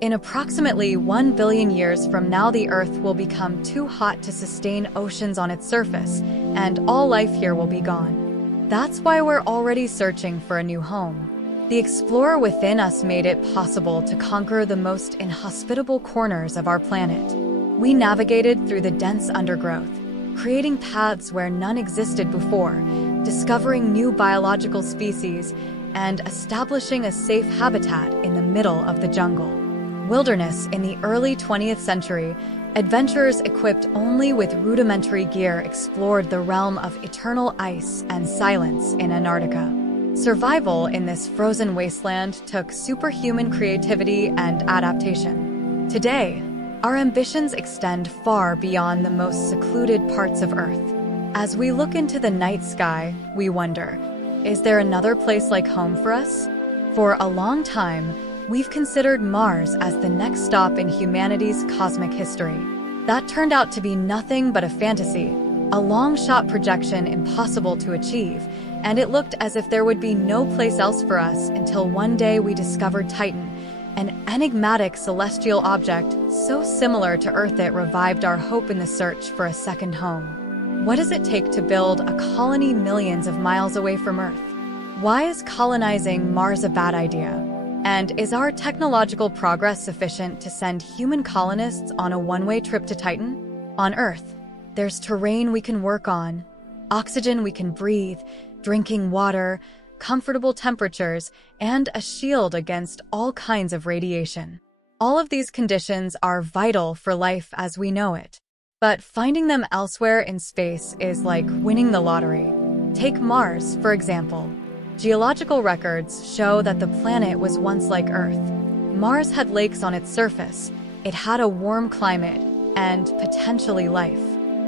In approximately 1 billion years from now, the Earth will become too hot to sustain oceans on its surface, and all life here will be gone. That's why we're already searching for a new home. The explorer within us made it possible to conquer the most inhospitable corners of our planet. We navigated through the dense undergrowth, creating paths where none existed before, discovering new biological species, and establishing a safe habitat in the middle of the jungle. Wilderness in the early 20th century, adventurers equipped only with rudimentary gear explored the realm of eternal ice and silence in Antarctica. Survival in this frozen wasteland took superhuman creativity and adaptation. Today, our ambitions extend far beyond the most secluded parts of Earth. As we look into the night sky, we wonder, is there another place like home for us? For a long time, we've considered Mars as the next stop in humanity's cosmic history. That turned out to be nothing but a fantasy, a long-shot projection impossible to achieve, and it looked as if there would be no place else for us until one day we discovered Titan, an enigmatic celestial object so similar to Earth it revived our hope in the search for a second home. What does it take to build a colony millions of miles away from Earth? Why is colonizing Mars a bad idea? And is our technological progress sufficient to send human colonists on a one-way trip to Titan? On Earth, there's terrain we can work on, oxygen we can breathe, drinking water, comfortable temperatures, and a shield against all kinds of radiation. All of these conditions are vital for life as we know it. But finding them elsewhere in space is like winning the lottery. Take Mars, for example. Geological records show that the planet was once like Earth. Mars had lakes on its surface, it had a warm climate, and potentially life.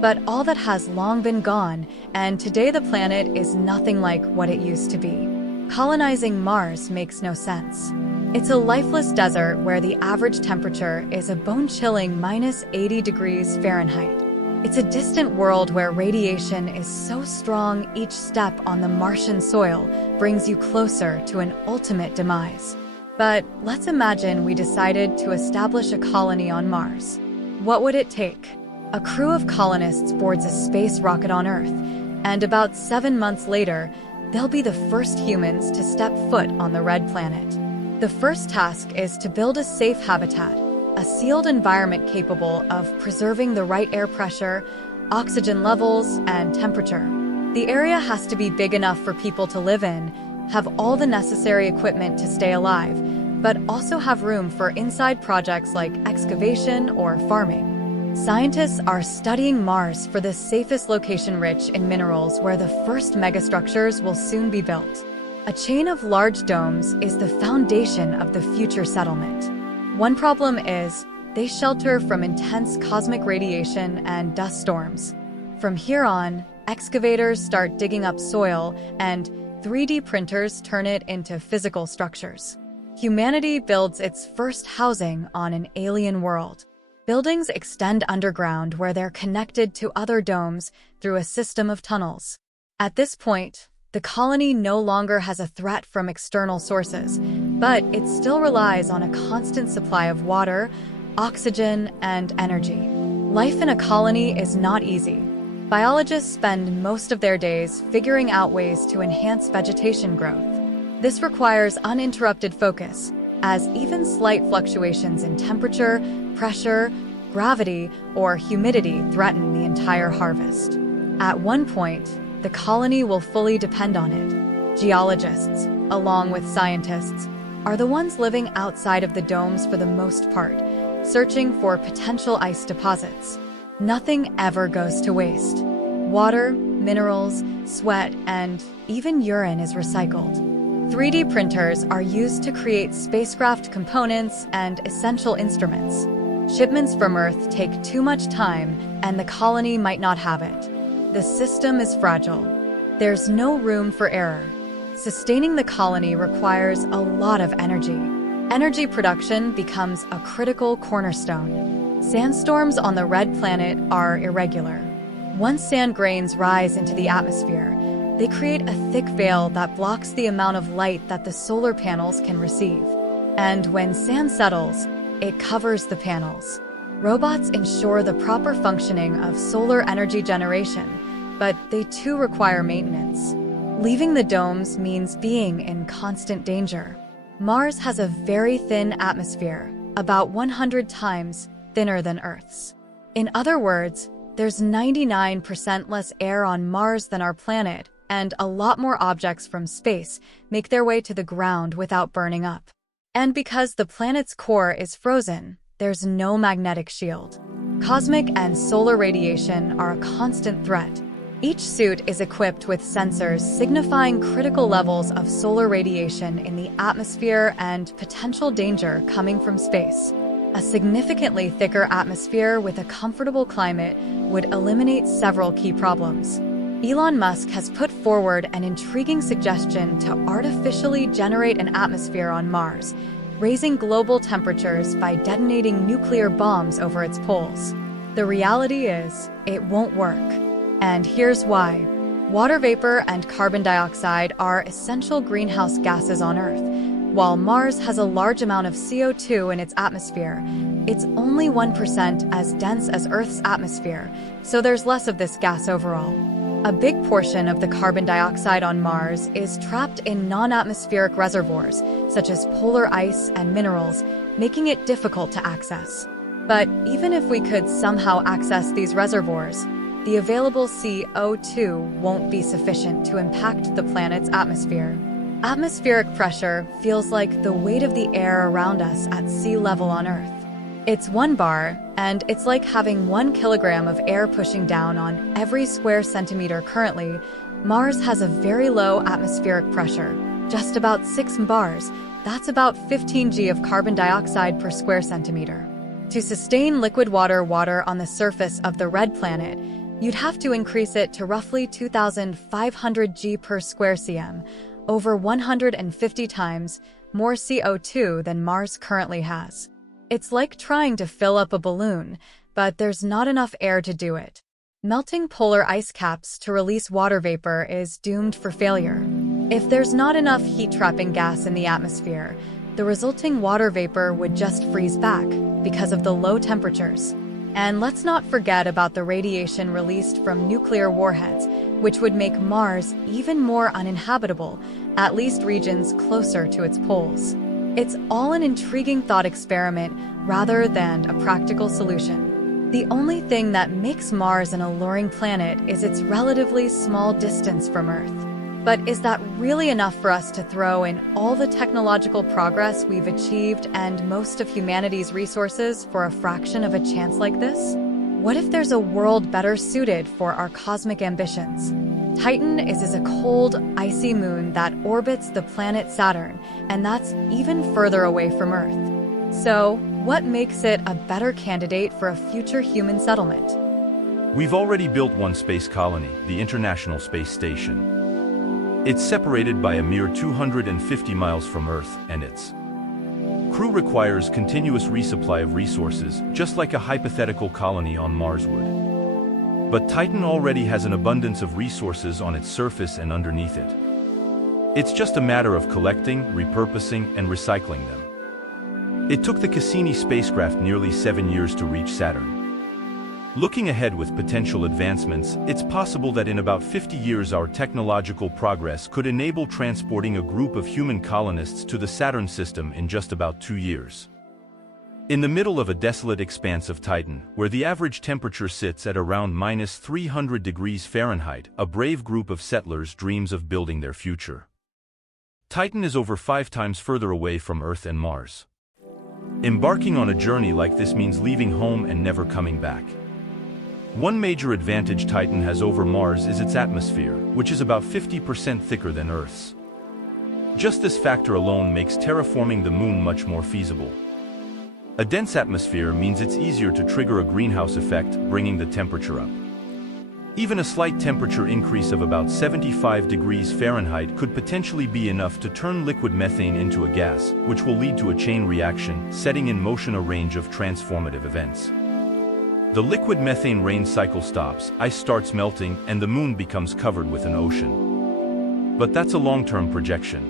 But all that has long been gone, and today the planet is nothing like what it used to be. Colonizing Mars makes no sense. It's a lifeless desert where the average temperature is a bone-chilling -80 degrees Fahrenheit. It's a distant world where radiation is so strong each step on the Martian soil brings you closer to an ultimate demise. But let's imagine we decided to establish a colony on Mars. What would it take? A crew of colonists boards a space rocket on Earth, and about 7 months later, they'll be the first humans to step foot on the red planet. The first task is to build a safe habitat, a sealed environment capable of preserving the right air pressure, oxygen levels, and temperature. The area has to be big enough for people to live in, have all the necessary equipment to stay alive, but also have room for inside projects like excavation or farming. Scientists are studying Mars for the safest location rich in minerals where the first megastructures will soon be built. A chain of large domes is the foundation of the future settlement. One problem is, they shelter from intense cosmic radiation and dust storms. From here on, excavators start digging up soil, and 3D printers turn it into physical structures. Humanity builds its first housing on an alien world. Buildings extend underground where they're connected to other domes through a system of tunnels. At this point, the colony no longer has a threat from external sources, but it still relies on a constant supply of water, oxygen, and energy. Life in a colony is not easy. Biologists spend most of their days figuring out ways to enhance vegetation growth. This requires uninterrupted focus, as even slight fluctuations in temperature, pressure, gravity, or humidity threaten the entire harvest. At one point, the colony will fully depend on it. Geologists, along with scientists, are the ones living outside of the domes for the most part, searching for potential ice deposits. Nothing ever goes to waste. Water, minerals, sweat, and even urine is recycled. 3D printers are used to create spacecraft components and essential instruments. Shipments from Earth take too much time, and the colony might not have it. The system is fragile. There's no room for error. Sustaining the colony requires a lot of energy. Energy production becomes a critical cornerstone. Sandstorms on the red planet are irregular. Once sand grains rise into the atmosphere, they create a thick veil that blocks the amount of light that the solar panels can receive. And when sand settles, it covers the panels. Robots ensure the proper functioning of solar energy generation, but they too require maintenance. Leaving the domes means being in constant danger. Mars has a very thin atmosphere, about 100 times thinner than Earth's. In other words, there's 99% less air on Mars than our planet, and a lot more objects from space make their way to the ground without burning up. And because the planet's core is frozen, there's no magnetic shield. Cosmic and solar radiation are a constant threat. Each suit is equipped with sensors signifying critical levels of solar radiation in the atmosphere and potential danger coming from space. A significantly thicker atmosphere with a comfortable climate would eliminate several key problems. Elon Musk has put forward an intriguing suggestion to artificially generate an atmosphere on Mars, raising global temperatures by detonating nuclear bombs over its poles. The reality is, it won't work. And here's why. Water vapor and carbon dioxide are essential greenhouse gases on Earth. While Mars has a large amount of CO2 in its atmosphere, it's only 1% as dense as Earth's atmosphere, so there's less of this gas overall. A big portion of the carbon dioxide on Mars is trapped in non-atmospheric reservoirs, such as polar ice and minerals, making it difficult to access. But even if we could somehow access these reservoirs, the available CO2 won't be sufficient to impact the planet's atmosphere. Atmospheric pressure feels like the weight of the air around us at sea level on Earth. It's 1 bar, and it's like having 1 kilogram of air pushing down on every square centimeter. Currently, Mars has a very low atmospheric pressure, just about 6 bars. That's about 15 g of carbon dioxide per square centimeter. To sustain liquid water on the surface of the red planet, you'd have to increase it to roughly 2,500 g per square cm, over 150 times more CO2 than Mars currently has. It's like trying to fill up a balloon, but there's not enough air to do it. Melting polar ice caps to release water vapor is doomed for failure. If there's not enough heat-trapping gas in the atmosphere, the resulting water vapor would just freeze back because of the low temperatures. And let's not forget about the radiation released from nuclear warheads, which would make Mars even more uninhabitable, at least regions closer to its poles. It's all an intriguing thought experiment rather than a practical solution. The only thing that makes Mars an alluring planet is its relatively small distance from Earth. But is that really enough for us to throw in all the technological progress we've achieved and most of humanity's resources for a fraction of a chance like this? What if there's a world better suited for our cosmic ambitions? Titan is a cold, icy moon that orbits the planet Saturn, and that's even further away from Earth. So, what makes it a better candidate for a future human settlement? We've already built one space colony, the International Space Station. It's separated by a mere 250 miles from Earth, and its crew requires continuous resupply of resources, just like a hypothetical colony on Mars would. But Titan already has an abundance of resources on its surface and underneath it. It's just a matter of collecting, repurposing, and recycling them. It took the Cassini spacecraft nearly 7 years to reach Saturn. Looking ahead with potential advancements, it's possible that in about 50 years our technological progress could enable transporting a group of human colonists to the Saturn system in just about 2 years. In the middle of a desolate expanse of Titan, where the average temperature sits at around minus 300 degrees Fahrenheit, a brave group of settlers dreams of building their future. Titan is over 5 times further away from Earth and Mars. Embarking on a journey like this means leaving home and never coming back. One major advantage Titan has over Mars is its atmosphere, which is about 50% thicker than Earth's. Just this factor alone makes terraforming the moon much more feasible. A dense atmosphere means it's easier to trigger a greenhouse effect, bringing the temperature up. Even a slight temperature increase of about 75 degrees Fahrenheit could potentially be enough to turn liquid methane into a gas, which will lead to a chain reaction, setting in motion a range of transformative events. The liquid methane rain cycle stops, ice starts melting, and the moon becomes covered with an ocean. But that's a long-term projection.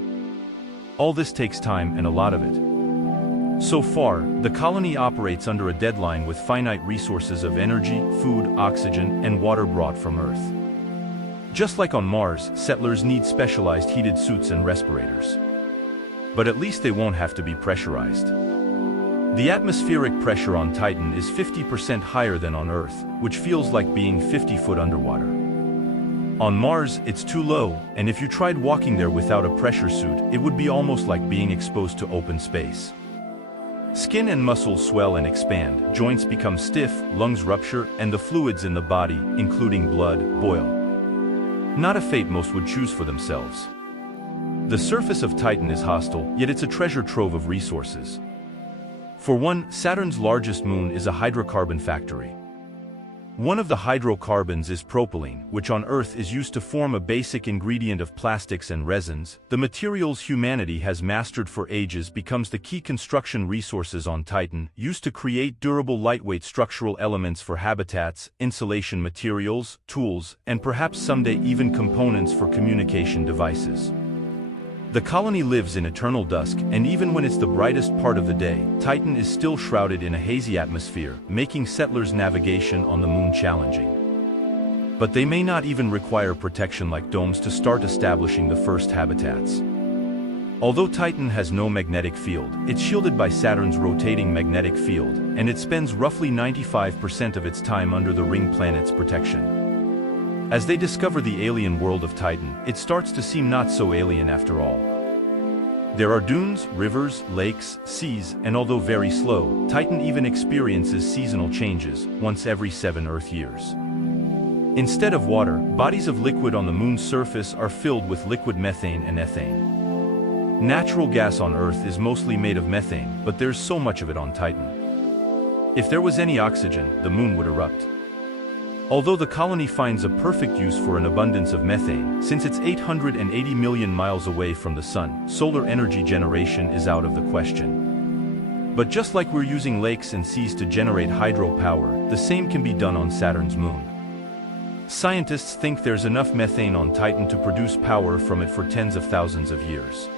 All this takes time and a lot of it. So far, the colony operates under a deadline with finite resources of energy, food, oxygen, and water brought from Earth. Just like on Mars, settlers need specialized heated suits and respirators. But at least they won't have to be pressurized. The atmospheric pressure on Titan is 50% higher than on Earth, which feels like being 50 foot underwater. On Mars, it's too low, and if you tried walking there without a pressure suit, it would be almost like being exposed to open space. Skin and muscles swell and expand, joints become stiff, lungs rupture, and the fluids in the body, including blood, boil. Not a fate most would choose for themselves. The surface of Titan is hostile, yet it's a treasure trove of resources. For one, Saturn's largest moon is a hydrocarbon factory. One of the hydrocarbons is propylene, which on Earth is used to form a basic ingredient of plastics and resins. The materials humanity has mastered for ages becomes the key construction resources on Titan, used to create durable lightweight structural elements for habitats, insulation materials, tools, and perhaps someday even components for communication devices. The colony lives in eternal dusk, and even when it's the brightest part of the day, Titan is still shrouded in a hazy atmosphere, making settlers' navigation on the moon challenging. But they may not even require protection like domes to start establishing the first habitats. Although Titan has no magnetic field, it's shielded by Saturn's rotating magnetic field, and it spends roughly 95% of its time under the ring planet's protection. As they discover the alien world of Titan, it starts to seem not so alien after all. There are dunes, rivers, lakes, seas, and although very slow, Titan even experiences seasonal changes, once every 7 Earth years. Instead of water, bodies of liquid on the moon's surface are filled with liquid methane and ethane. Natural gas on Earth is mostly made of methane, but there's so much of it on Titan. If there was any oxygen, the moon would erupt. Although the colony finds a perfect use for an abundance of methane, since it's 880 million miles away from the sun, solar energy generation is out of the question. But just like we're using lakes and seas to generate hydropower, the same can be done on Saturn's moon. Scientists think there's enough methane on Titan to produce power from it for tens of thousands of years.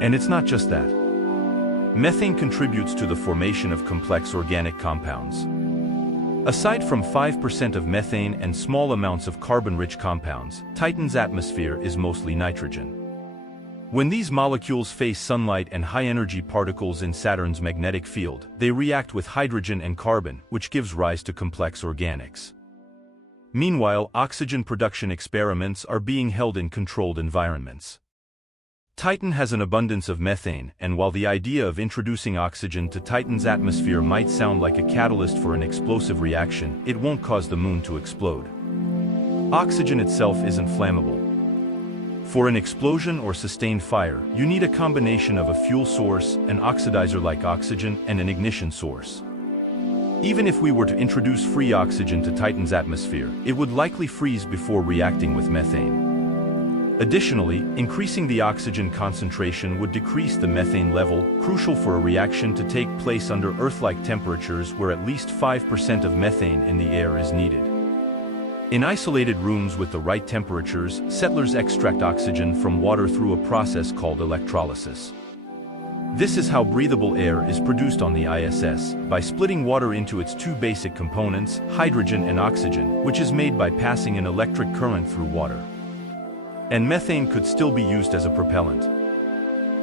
And it's not just that. Methane contributes to the formation of complex organic compounds. Aside from 5% of methane and small amounts of carbon-rich compounds, Titan's atmosphere is mostly nitrogen. When these molecules face sunlight and high-energy particles in Saturn's magnetic field, they react with hydrogen and carbon, which gives rise to complex organics. Meanwhile, oxygen production experiments are being held in controlled environments. Titan has an abundance of methane, and while the idea of introducing oxygen to Titan's atmosphere might sound like a catalyst for an explosive reaction, it won't cause the moon to explode. Oxygen itself isn't flammable. For an explosion or sustained fire, you need a combination of a fuel source, an oxidizer like oxygen, and an ignition source. Even if we were to introduce free oxygen to Titan's atmosphere, it would likely freeze before reacting with methane. Additionally, increasing the oxygen concentration would decrease the methane level, crucial for a reaction to take place under Earth-like temperatures where at least 5% of methane in the air is needed. In isolated rooms with the right temperatures, settlers extract oxygen from water through a process called electrolysis. This is how breathable air is produced on the ISS, by splitting water into its two basic components, hydrogen and oxygen, which is made by passing an electric current through water. And methane could still be used as a propellant.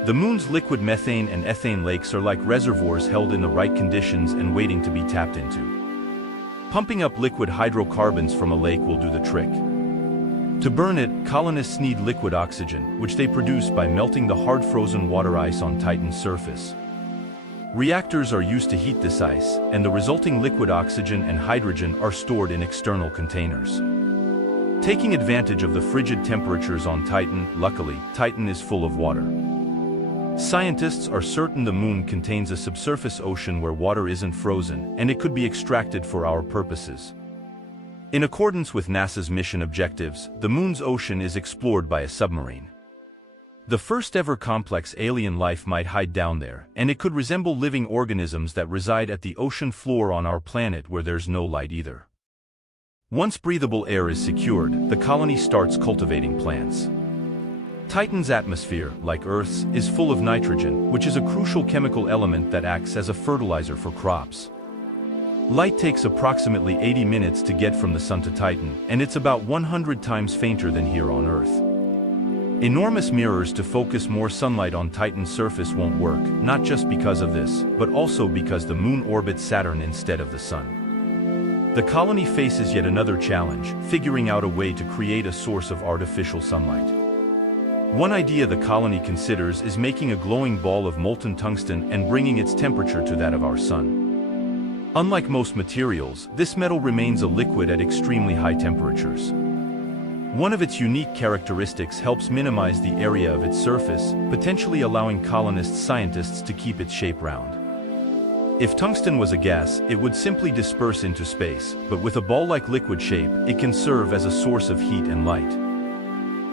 The moon's liquid methane and ethane lakes are like reservoirs held in the right conditions and waiting to be tapped into. Pumping up liquid hydrocarbons from a lake will do the trick. To burn it, colonists need liquid oxygen, which they produce by melting the hard frozen water ice on Titan's surface. Reactors are used to heat this ice, and the resulting liquid oxygen and hydrogen are stored in external containers. Taking advantage of the frigid temperatures on Titan, luckily, Titan is full of water. Scientists are certain the moon contains a subsurface ocean where water isn't frozen, and it could be extracted for our purposes. In accordance with NASA's mission objectives, the moon's ocean is explored by a submarine. The first ever complex alien life might hide down there, and it could resemble living organisms that reside at the ocean floor on our planet where there's no light either. Once breathable air is secured, the colony starts cultivating plants. Titan's atmosphere, like Earth's, is full of nitrogen, which is a crucial chemical element that acts as a fertilizer for crops. Light takes approximately 80 minutes to get from the Sun to Titan, and it's about 100 times fainter than here on Earth. Enormous mirrors to focus more sunlight on Titan's surface won't work, not just because of this, but also because the Moon orbits Saturn instead of the Sun. The colony faces yet another challenge, figuring out a way to create a source of artificial sunlight. One idea the colony considers is making a glowing ball of molten tungsten and bringing its temperature to that of our Sun. Unlike most materials, this metal remains a liquid at extremely high temperatures. One of its unique characteristics helps minimize the area of its surface, potentially allowing scientists to keep its shape round. If tungsten was a gas, it would simply disperse into space, but with a ball-like liquid shape, it can serve as a source of heat and light.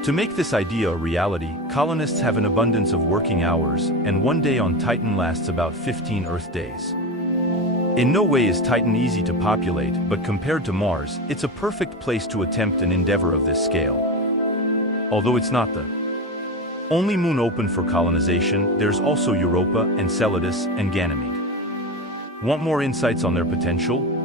To make this idea a reality, colonists have an abundance of working hours, and one day on Titan lasts about 15 Earth days. In no way is Titan easy to populate, but compared to Mars, it's a perfect place to attempt an endeavor of this scale. Although it's not the only moon open for colonization, there's also Europa, Enceladus, and Ganymede. Want more insights on their potential?